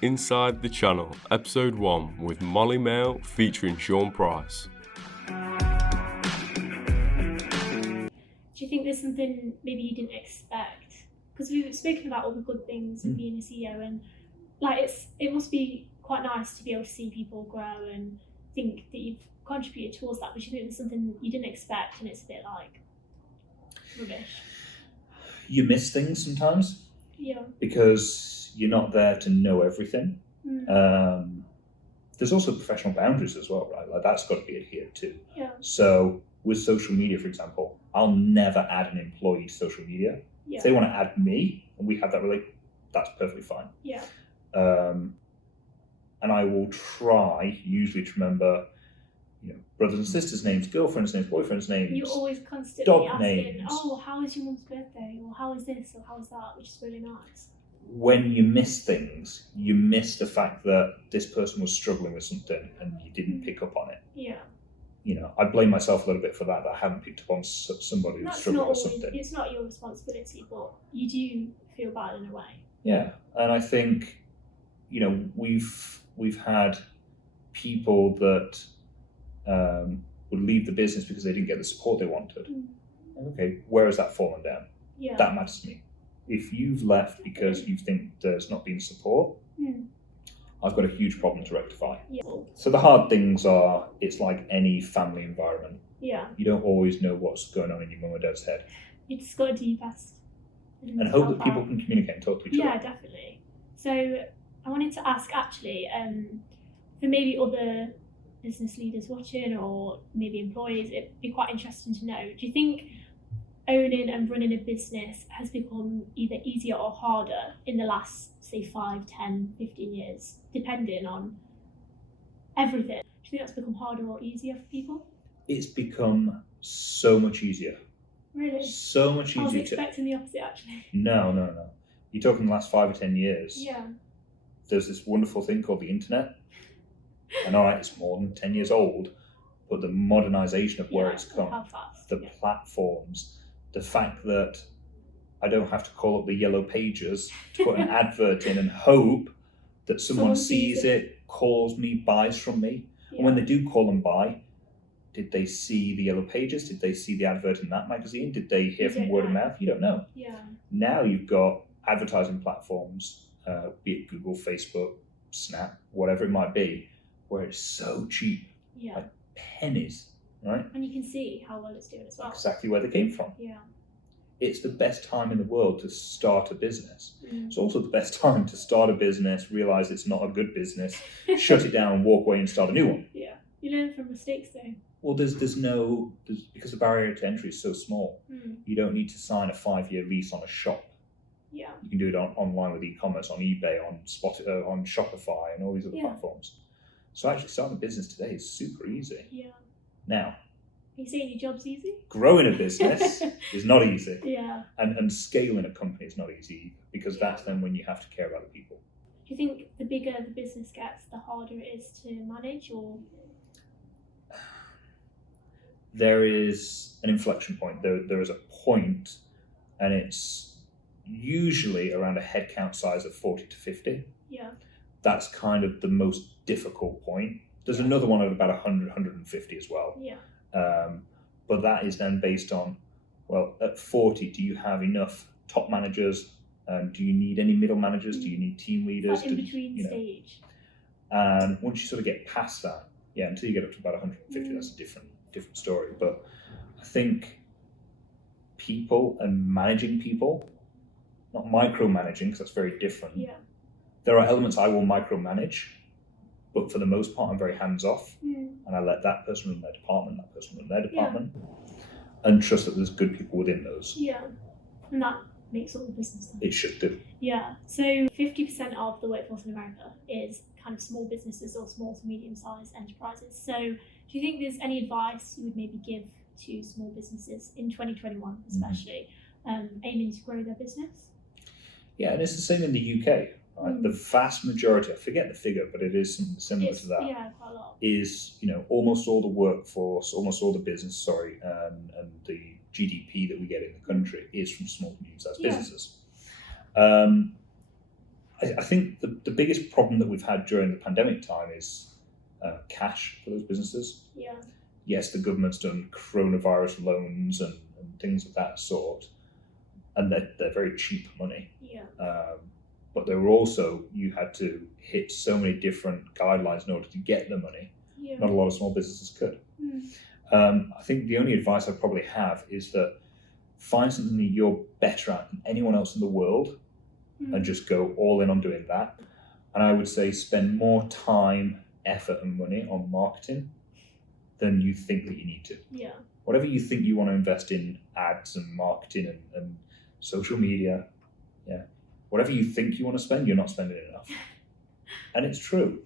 Inside the Channel, Episode 1 with Molly Mail featuring Sean Price. Do you think there's something maybe you didn't expect? Because we've spoken about all the good things of being a CEO, and like it must be quite nice to be able to see people grow and think that you've contributed towards that. But do you think there's something you didn't expect and it's a bit like rubbish? You miss things sometimes. Yeah. Because you're not there to know everything. There's also professional boundaries as well, right? Like that's got to be adhered to. Yeah. So with social media, for example, I'll never add an employee to social media. Yeah. If they want to add me and we have that relationship, that's perfectly fine. Yeah. And I will try usually to remember, brothers and sisters' names, girlfriends' names, boyfriends' names. You're always constantly dog asking, names. "Oh, how is your mum's birthday?" or "How is this?" or "How is that?" which is really nice. When you miss things, you miss the fact that this person was struggling with something and you didn't pick up on it. Yeah. I blame myself a little bit for that I haven't picked up on somebody who's struggling with something. It's not your responsibility, but you do feel bad in a way. Yeah, and I think, we've had people that would leave the business because they didn't get the support they wanted. Okay, where has that fallen down? Yeah. That matters to me. If you've left because you think there's not been support, I've got a huge problem to rectify. Yeah. So the hard things are, it's like any family environment. Yeah. You don't always know what's going on in your mum or dad's head. You just got to do your best. And hope that people can communicate and talk to each other. Yeah, definitely. So I wanted to ask actually, for maybe other business leaders watching or maybe employees, it'd be quite interesting to know, do you think owning and running a business has become either easier or harder in the last, say, 5, 10, 15 years, depending on everything? Do you think that's become harder or easier for people? It's become so much easier. Really? So much easier. I was expecting the opposite, actually. No. You're talking the last 5 or 10 years. Yeah. There's this wonderful thing called the internet. And all right, it's more than 10 years old, but the modernization of where it's come, how fast, the platforms, the fact that I don't have to call up the Yellow Pages to put an advert in and hope that someone sees it, calls me, buys from me. Yeah. And when they do call and buy, did they see the Yellow Pages? Did they see the advert in that magazine? Did they hear from word of mouth? You don't know. Yeah. Now you've got advertising platforms, be it Google, Facebook, Snap, whatever it might be, where it's so cheap, like pennies, right? And you can see how well it's doing as well. Exactly where they came from. Yeah. It's the best time in the world to start a business. It's also the best time to start a business, realize it's not a good business, shut it down, walk away and start a new one. Yeah. You learn from mistakes though. Well, there's because the barrier to entry is so small, you don't need to sign a 5-year lease on a shop. Yeah. You can do it online with e-commerce, on eBay, on Shopify and all these other platforms. So actually starting a business today is super easy. Yeah. Now, are you saying your job's easy? Growing a business is not easy. Yeah. And scaling a company is not easy either, because that's then when you have to care about the people. Do you think the bigger the business gets, the harder it is to manage, or? There is an inflection point. There is a point, and it's usually around a headcount size of 40 to 50. Yeah. That's kind of the most difficult point. There's another one of about 100, 150 as well. Yeah. But that is then based on, well, at 40, do you have enough top managers? Do you need any middle managers? Do you need team leaders? That in between stage. And once you sort of get past that, until you get up to about 150, that's a different story. But I think people and managing people, not micromanaging, because that's very different. Yeah. There are elements I will micromanage, but for the most part, I'm very hands-off, and I let that person run their department, that person run their department, and trust that there's good people within those. Yeah, and that makes all the business sense. It should do. Yeah, so 50% of the workforce in America is kind of small businesses or small to medium-sized enterprises. So do you think there's any advice you would maybe give to small businesses in 2021, especially, aiming to grow their business? Yeah, and it's the same in the UK. Right? The vast majority, I forget the figure, but it is something similar to that. Yeah, quite a lot. Is, almost all the workforce, almost all the business, and the GDP that we get in the country is from small to medium-sized businesses. I think the biggest problem that we've had during the pandemic time is cash for those businesses. Yeah. Yes, the government's done coronavirus loans and things of that sort, and they're very cheap money. Yeah. But they were also, you had to hit so many different guidelines in order to get the money. Yeah. Not a lot of small businesses could. I think the only advice I probably have is that find something that you're better at than anyone else in the world and just go all in on doing that. And I would say spend more time, effort, and money on marketing than you think that you need to. Yeah. Whatever you think you want to invest in ads and marketing and social media, whatever you think you want to spend, you're not spending enough. And it's true.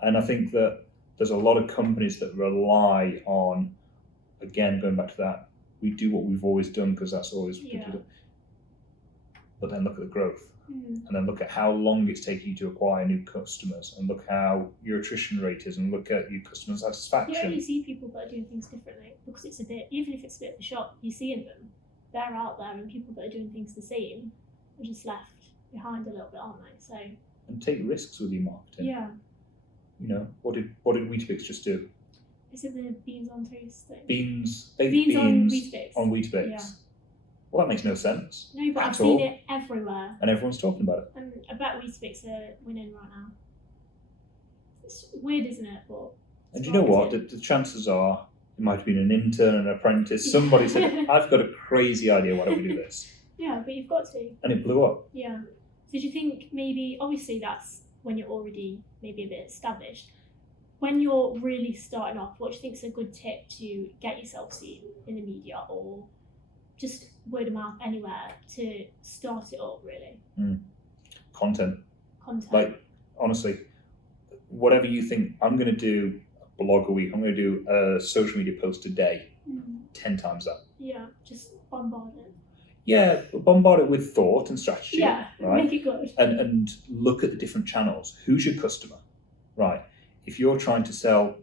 And I think that there's a lot of companies that rely on, again, going back to that, we do what we've always done because that's always what people do. But then look at the growth. And then look at how long it's taking you to acquire new customers, and look how your attrition rate is, and look at your customer satisfaction. You only see people that are doing things differently because it's a bit, even if it's a bit of a shock, you see in them, they're out there, and people that are doing things the same are just left behind a little bit, aren't they? So. And take risks with your marketing. Yeah. You know, what did Weetabix just do? Is it the beans on toast thing? Baked beans on Weetabix. On Weetabix. Yeah. Well, that makes no sense. No, but at I've seen all. it everywhere. And everyone's talking about it. And I bet Weetabix are winning right now. It's weird, isn't it? But And you know what? The chances are it might have been an intern, an apprentice. Somebody said, I've got a crazy idea, why don't we do this? Yeah, but you've got to. And it blew up. Yeah. So do you think maybe, obviously that's when you're already maybe a bit established. When you're really starting off, what do you think is a good tip to get yourself seen in the media, or just word of mouth anywhere to start it up, really? Content. Content. Like, honestly, whatever you think, I'm going to do a blog a week, I'm going to do a social media post a day, 10 times that. Yeah, just bombard it. Yeah, bombard it with thought and strategy. Yeah, right? make it good. And look at the different channels. Who's your customer? Right. If you're trying to sell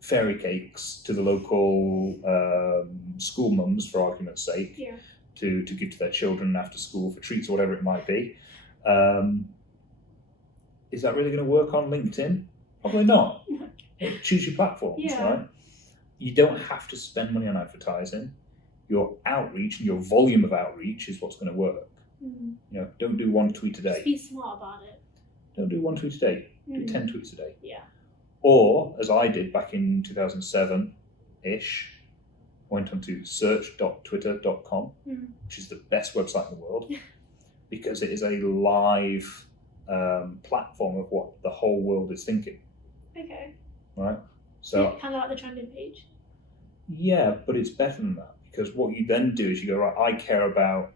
fairy cakes to the local school mums, for argument's sake, to give to their children after school for treats or whatever it might be, is that really going to work on LinkedIn? Probably not. Choose your platforms, right? You don't have to spend money on advertising. Your outreach and your volume of outreach is what's going to work. You know, don't do one tweet a day. Just be smart about it. Don't do one tweet a day. Do 10 tweets a day. Yeah. Or, as I did back in 2007-ish, went onto search.twitter.com, which is the best website in the world, because it is a live platform of what the whole world is thinking. Okay. Right? So kind of like the trending page. Yeah, but it's better than that, because what you then do is you go, right, I care about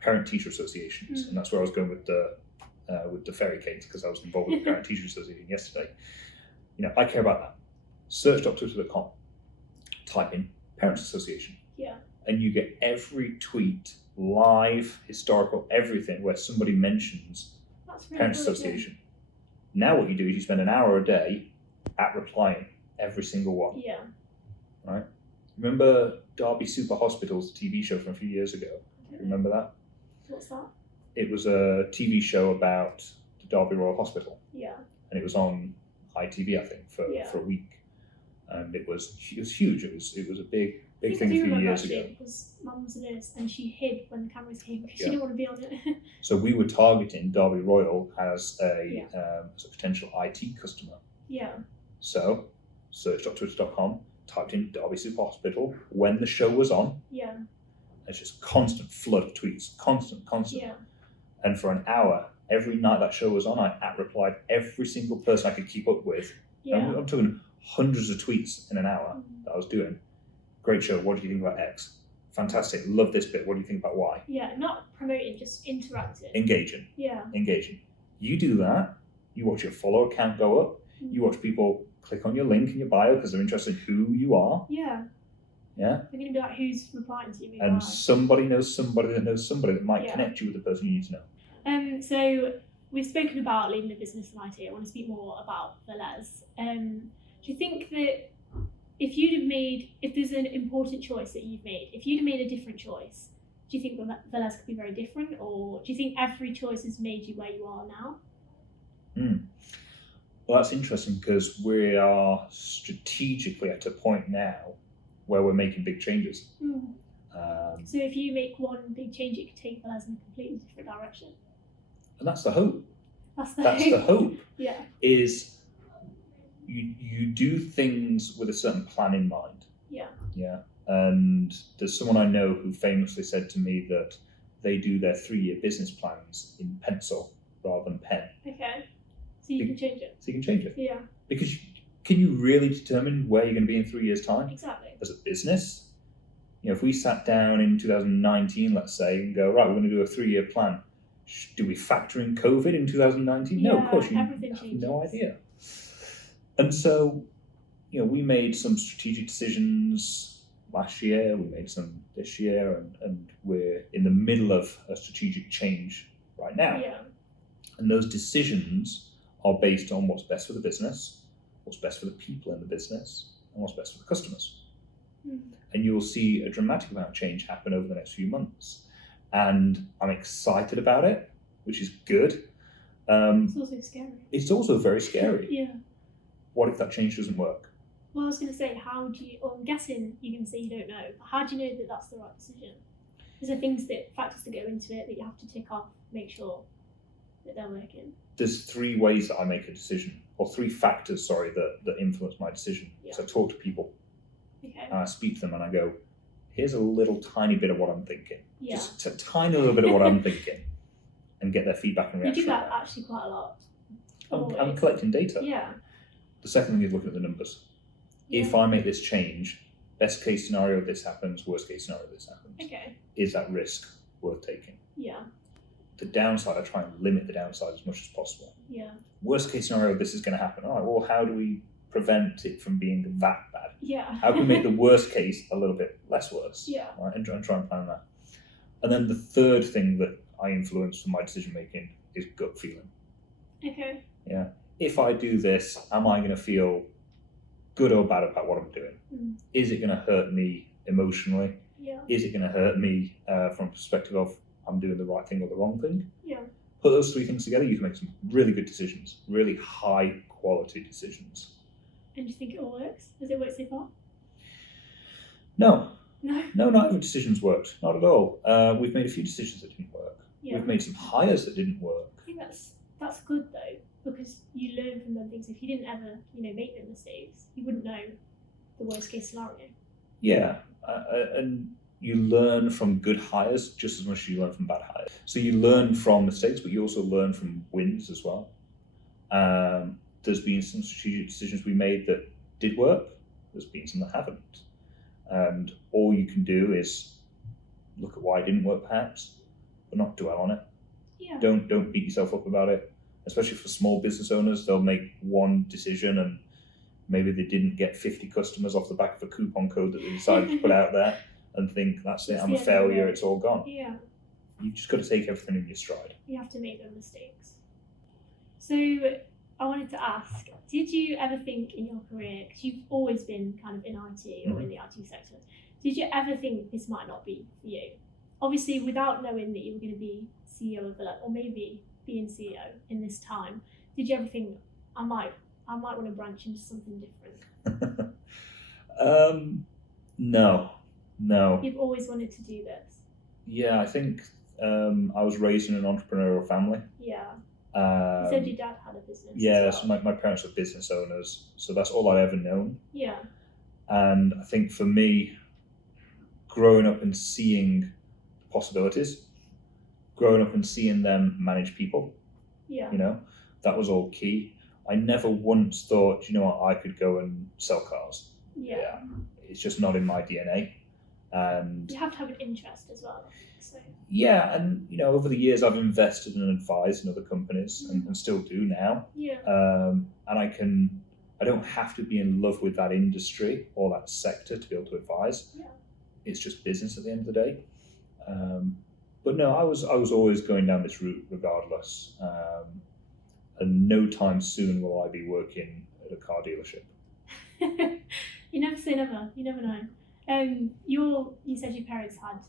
parent-teacher associations, and that's where I was going with the fairy cakes, because I was involved with the parent-teacher association yesterday. You know, I care about that. Search.twitter.com, type in parents association, and you get every tweet, live, historical, everything where somebody mentions parents association. Now what you do is you spend an hour a day at replying every single one. Yeah. Right? Remember Derby Super Hospitals, the TV show from a few years ago? Remember that? What's that? It was a TV show about the Derby Royal Hospital. Yeah. And it was on ITV, I think, for a week. And it was huge. It was a big thing a few years ago. Because Mum was a nurse and she hid when the cameras came because she didn't want to be on it. So we were targeting Derby Royal as a potential IT customer. Yeah. So search.twitter.com, typed in Derby Super Hospital when the show was on. Yeah. It's just constant flood of tweets, constant. Yeah. And for an hour, every night that show was on, I replied every single person I could keep up with. Yeah. I'm talking hundreds of tweets in an hour that I was doing. Great show. What do you think about X? Fantastic. Love this bit. What do you think about Y? Yeah, not promoting, just interacting. Engaging. Yeah. Engaging. You do that, you watch your follower count go up, you watch people click on your link in your bio because they're interested in who you are. Yeah. Yeah. They're going to be like, who's replying to me? And somebody knows somebody that knows somebody that might Yeah. connect you with the person you need to know. So we've spoken about leaving the business in IT. I want to speak more about Velez. Do you think that if there's an important choice that you've made, if you'd have made a different choice, do you think Velez could be very different, or do you think every choice has made you where you are now? Well, that's interesting because we are strategically at a point now where we're making big changes. So if you make one big change, it could take Velez in a completely different direction. And that's the hope. That's the The hope. Yeah. Is you do things with a certain plan in mind. Yeah. Yeah. And there's someone I know who famously said to me that they do their 3-year business plans in pencil rather than pen. Okay. So you can change it. So you can change it. Yeah. Because can you really determine where you're going to be in 3 years' time? Exactly. As a business? You know, if we sat down in 2019, let's say, and go, right, we're going to do a 3-year plan. Do we factor in COVID in 2019? No, of course, you have no idea. And so, you know, we made some strategic decisions last year, we made some this year, and we're in the middle of a strategic change right now. Yeah. And those decisions are based on what's best for the business, what's best for the people in the business, and what's best for the customers. And you'll see a dramatic amount of change happen over the next few months. And I'm excited about it, which is good. It's also scary. It's also very scary. Yeah. What if that change doesn't work? Well, I was going to say, how do you, well, I'm guessing you can say you don't know, but how do you know that that's the right decision? Is there factors that go into it that you have to tick off, make sure that they're working? There's 3 ways that I make a decision, or 3 factors, that influence my decision. Yeah. So I talk to people, Okay. and I speak to them, and I go, here's a little tiny bit of what I'm thinking. Yeah. Just a tiny little bit of what I'm thinking, and get their feedback and You reaction. do that actually quite a lot. I'm collecting data. Yeah. The second thing is looking at the numbers. If Yeah. I make this change, best case scenario this happens, worst case scenario this happens. Okay. Is that risk worth taking? Yeah. The downside, I try and limit the downside as much as possible. Yeah. Worst case scenario, this is going to happen. All right, well, how do we prevent it from being that bad? Yeah. How can we make the worst case a little bit less worse? Yeah. Right, and try and plan that. And then the third thing that I influence for my decision making is gut feeling. Okay. Yeah. If I do this, am I going to feel good or bad about what I'm doing? Is it going to hurt me emotionally? Yeah. Is it going to hurt me from a perspective of I'm doing the right thing or the wrong thing? Yeah. Put those 3 things together, you can make some really good decisions, really high quality decisions. And do you think it all works? Has it worked so far? No, No. not every decision's worked, not at all. We've made a few decisions that didn't work. Yeah. We've made some hires that didn't work. I think that's good though, because you learn from them things. If you didn't ever, make them mistakes, you wouldn't know the worst case scenario. Yeah, and you learn from good hires just as much as you learn from bad hires. So you learn from mistakes, but you also learn from wins as well. There's been some strategic decisions we made that did work. There's been some that haven't. And all you can do is look at why it didn't work perhaps, but not dwell on it. Yeah. Don't beat yourself up about it. Especially for small business owners, they'll make one decision and maybe they didn't get 50 customers off the back of a coupon code that they decided to put out there and think, that's it, I'm a failure, it's all gone. Yeah. You've just got to take everything in your stride. You have to make those mistakes. So I wanted to ask, did you ever think in your career, because you've always been kind of in IT or in the IT sector, did you ever think this might not be for you? Obviously, without knowing that you were going to be CEO of Velez, or maybe being CEO in this time, did you ever think, I might want to branch into something different? No. You've always wanted to do this? Yeah, I think I was raised in an entrepreneurial family. Yeah. You said your dad had a business. Yeah, as well. so my parents were business owners, so that's all I'd ever known. Yeah. And I think for me, growing up and seeing possibilities, growing up and seeing them manage people, Yeah. that was all key. I never once thought, I could go and sell cars. Yeah. It's just not in my DNA. And You have to have an interest as well. So yeah, and over the years I've invested and advised in other companies and still do now. yeah. And I don't have to be in love with that industry or that sector to be able to advise. Yeah. It's just business at the end of the day. But no, I was always going down this route regardless. And no time soon will I be working at a car dealership. You never say never. You never know. You said your parents had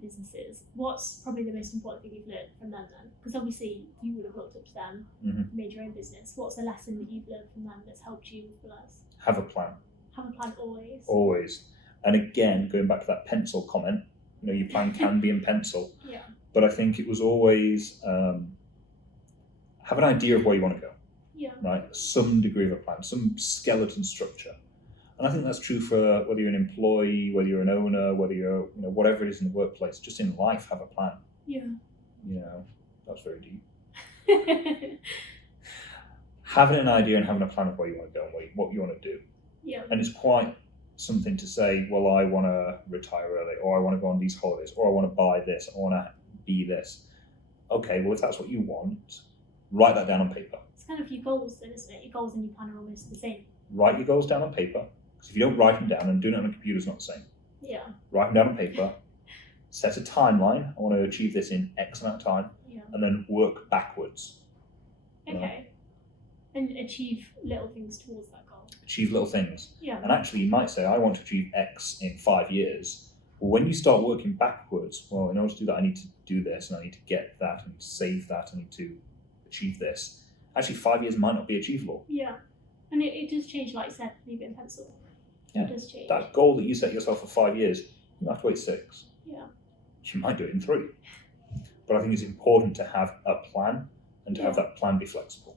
businesses. What's probably the most important thing you've learned from them then? Because obviously you would have looked up to them, made your own business. What's a lesson that you've learned from them that's helped you with Blurs? Have a plan. Have a plan always. Always. And again, going back to that pencil comment, your plan can be in pencil. Yeah. But I think it was always have an idea of where you want to go. Yeah. Right? Some degree of a plan, some skeleton structure. And I think that's true for whether you're an employee, whether you're an owner, whether you're, whatever it is in the workplace, just in life, have a plan. Yeah. That's very deep. Having an idea and having a plan of where you want to go and what you want to do. Yeah. And it's quite something to say, well, I want to retire early, or I want to go on these holidays, or I want to buy this, I want to be this. Okay, well, if that's what you want, write that down on paper. It's kind of your goals then, isn't it? Your goals and your plan are almost the same. Write your goals down on paper. Because if you don't write them down, and doing it on a computer is not the same. Yeah. Write them down on paper. Set a timeline. I want to achieve this in X amount of time. Yeah. And then work backwards. Okay. And achieve little things towards that goal. Achieve little things. Yeah. And actually, you might say, I want to achieve X in 5 years. Well, when you start working backwards, well, in order to do that, I need to do this, and I need to get that, I need to save that, I need to achieve this. Actually, 5 years might not be achievable. Yeah. And it does change, like you said, leave it in pencil. Yeah. It does change. That goal that you set yourself for 5 years, you might have to wait 6. Yeah. You might do it in 3. But I think it's important to have a plan and to have that plan be flexible.